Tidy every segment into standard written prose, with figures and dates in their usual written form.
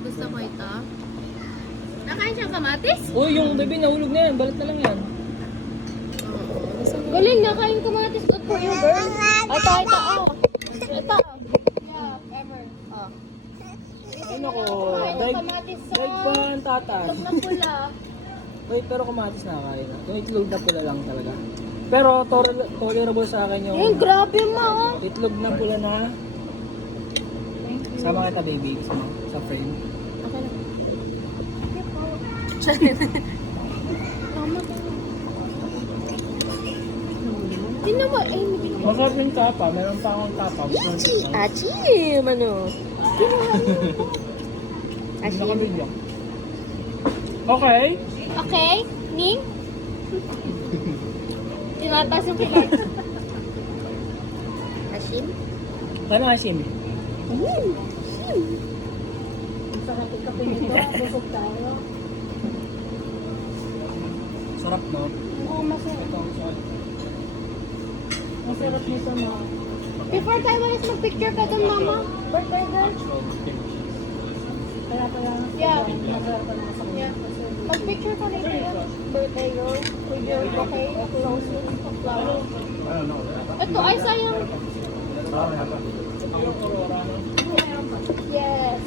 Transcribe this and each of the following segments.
Gusto ko ito. Nakain siyang kamatis? Uy, yung baby nahulog na yan. Balat na lang yan. Galing, nakain kamatis. Good for you, girl. Ito. Oh. Ito. Yeah, ever. Oh. Ay, nako. Ay, kamatis sa... Daig pa ang tatas. Itlog na pula. Wait, pero kamatis na kakain na. Yung itlog na pula lang talaga. Pero tolerable sa akin yung Yung grabe ma, oh. itlog na pula na. Sama kita, baby. Sa frame. Okay lang. Tama ka. Hindi naman, ay, hindi naman. Masarap yung tapa. Meron pa akong tapa. Achim, ano? Hindi na video. Okay. Okay, Ning? Tinatas yung pilar. Ashim? Ano asim? Ashim. Ang sarap ikape nito. Busog tayo. Sarap, no? Oo, masarap. Ito, sarap. Masarap nito, no? Before tayo walis mag-picture ka dun, mama. Birthday girl. Kaya pala, Yeah. masarap pa naman sa Yeah. Mag-picture ka later. Birthday girl. With your bouquet of roses of flowers. Ito, ay sayang. Yes.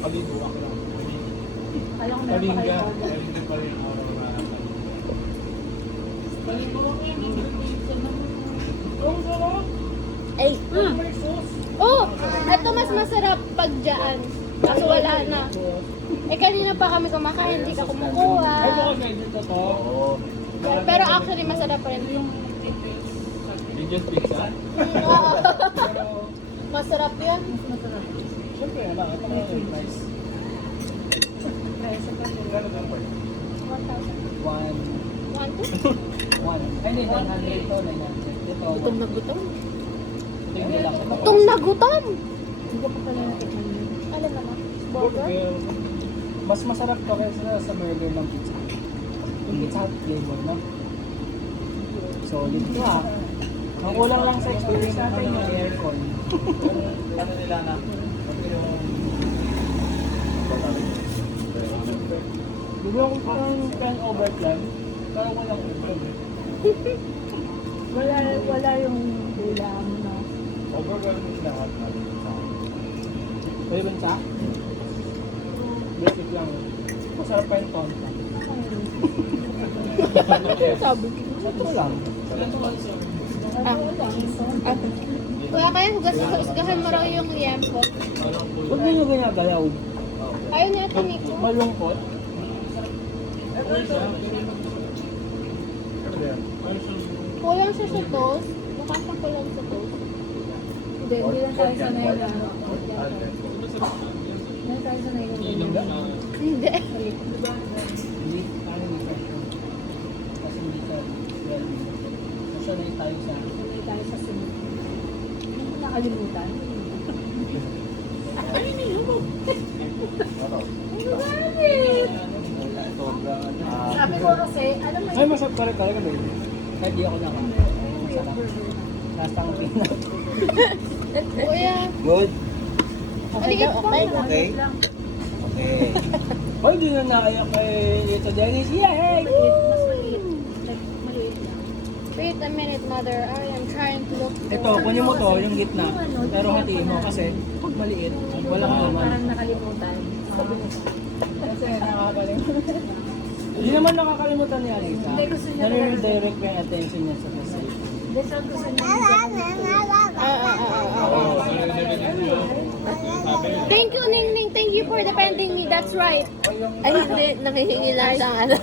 Alam ko meron pa kayo order. Ay. Oh, ito mas masarap pag dyan. Kaso wala na. Eh kanina pa kami kumakain, hindi ka kumukuha. Ay, baka medyo to to. Yeah, pero actually masarap pa rin. Medium pizza. Oo. Masarap yun. Siyempre, wala. Ito na yung price. Kaya sa kanila. 1,000. One. 1, 2? Ay, hindi. 900 to. 900. Ito. Gutom na gutom. Tingnan lang. Gutom na gutom! Hindi ko pa pala natikman yun. Alam naman. Burger? Mas masarap to kaysa sa burger ng pizza. Yung pizza hut flavor, no? Solid to ah. Ang kulang lang sa experience natin yung aircon. Ano nila na? Bigyan ko parang 10 overclock. Pero walang aircon. Wala yung ulam, no? Overclock mo sila hot na. Pwede ba sa? Basic lang. Masarap pa yung tonta. Sabi. Ito lang. Kaya kaya hugas-hugasan mo raw yung yempo. Huwag nyo nyo ginagalaw. Ayaw niya ito, Nico. Malungkot. Kulang siya sa toast. Mukha siyang kulang sa toast. Hindi lang tayo sanay na. Hindi tayo sanay na. Hindi. Hindi. Ano yung pressure? Kasi hindi ka well. Nasanay tayo sa... Sanay tayo sa sunod. Hindi ko nakalimutan. Sabi ko kasi, alam mo Ay, masarap pa rin talaga doon. Kahit di ako nakain. Masarap. Lastang pinag. Kuya. Good. Okay ka? Okay. Okay. Okay. Hoy, di na nakayak kay Ito Dennis. Yay! mas maliit. Maliit lang. Wait a minute, mother. I am trying to look for... Ito, kunin mo to, yung gitna. Pero hatiin mo kasi pag maliit, wala ka naman. Parang nakalimutan. Sabi ko, Kasi nakakalimutan. Hindi naman nakakalimutan ni Alisa. Hindi, gusto niya Nare-redirect ko yung attention niya sa message. desal ko sa niya. Thank you, Ning Ning. Thank you for defending me. That's right. Ay, hindi. Nangihingi lang ng ano.